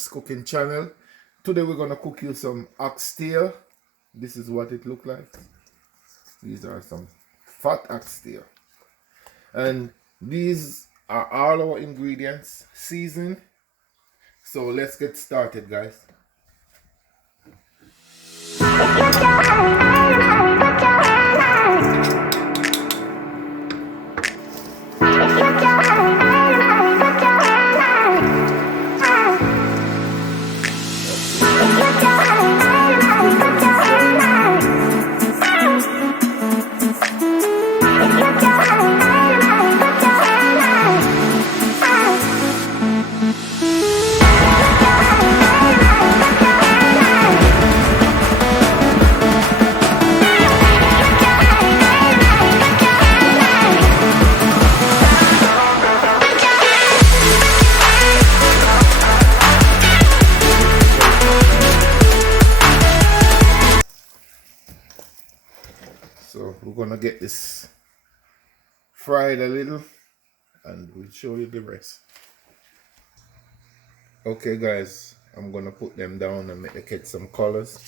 Mike's cooking channel. Today we're gonna cook you some oxtail. This is what it look like. These are some fat oxtail, and these are all our ingredients seasoned. So let's get started, guys. So we're gonna get this fried a little and we'll show you the rest. Okay guys, I'm gonna put them down and make them catch some colors.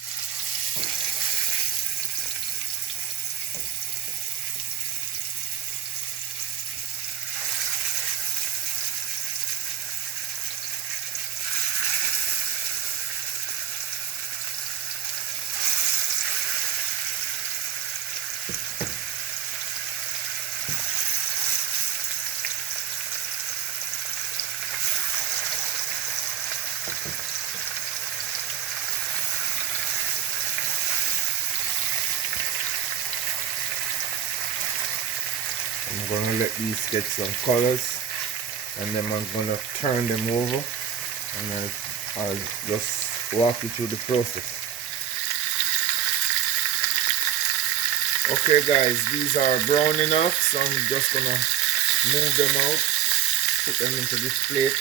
I'm gonna let these get some colors and then I'm gonna turn them over and then I'll just walk you through the process. Okay guys, these are brown enough, so I'm just gonna move them out, put them into this plate.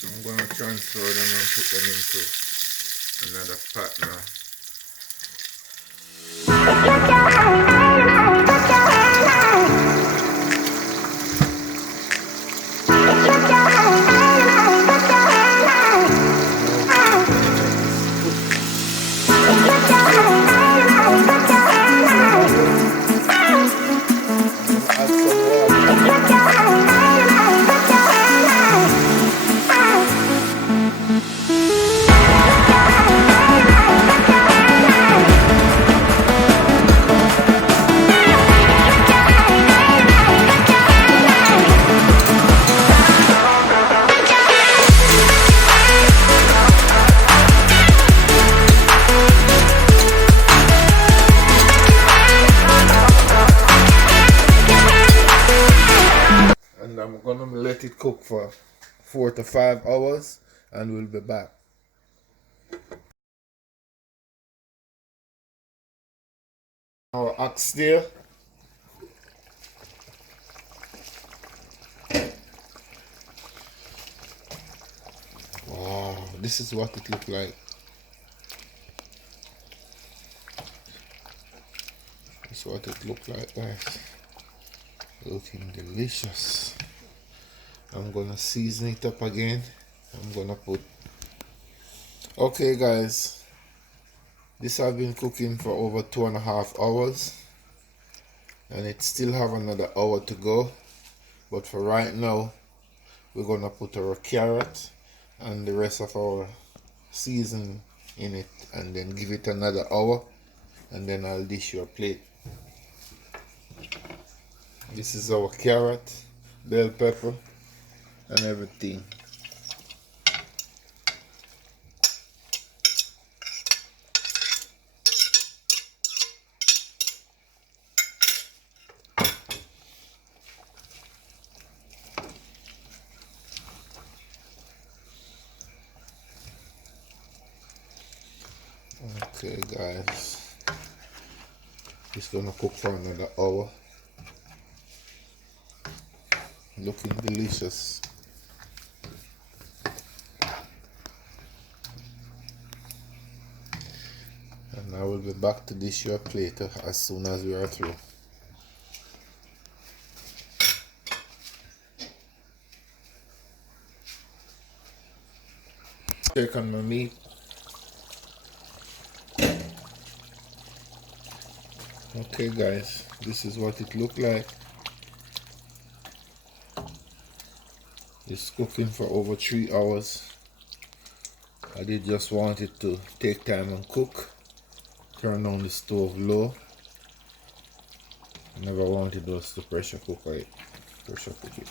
I'm going to transfer them and put them into another pot now. I'm gonna let it cook for 4 to 5 hours and we'll be back. Our oxtail. Wow, this is what it looked like. That's what it looked like, guys. Looking delicious. I'm gonna season it up again. I'm gonna put, okay guys, this have been cooking for over 2.5 hours and it still have another hour to go, but for right now we're gonna put our carrot and the rest of our season in it and then give it another hour and then I'll dish your plate. This is our carrot, bell pepper and everything. Okay guys, it's gonna cook for another hour. Looking delicious. And I will be back to dish your plate as soon as we are through. Check on my meat. Okay guys, this is what it looked like. It's cooking for over 3 hours. I did just want it to take time and cook. Turn on the stove low. Never wanted us to pressure cook it. Pressure cook it.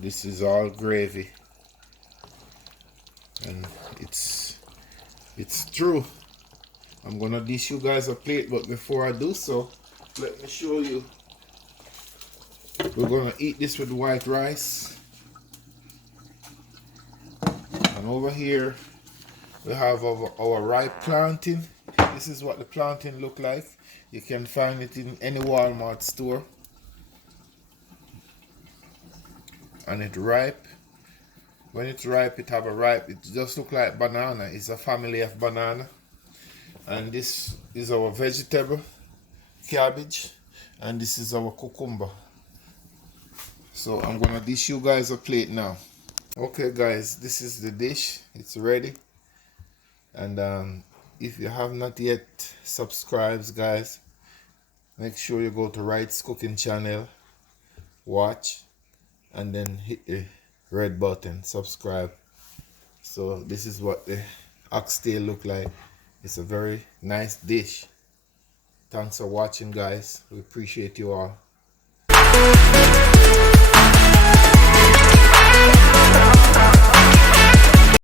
This is all gravy, and it's true. I'm gonna dish you guys a plate, but before I do so, let me show you. We're gonna eat this with white rice, and over here we have our ripe plantain. This is what the plantain look like. You can find it in any Walmart store, and it's ripe. When it's ripe, it have a ripe. It just look like banana. It's a family of banana. And this is our vegetable, cabbage, and this is our cucumber. So I'm gonna dish you guys a plate now. Okay guys, this is the dish. It's ready. And if you have not yet subscribed, guys, make sure you go to Wright's Cooking channel, watch, and then hit the red button, subscribe. So this is what the oxtail look like. It's a very nice dish. Thanks for watching guys. We appreciate you all.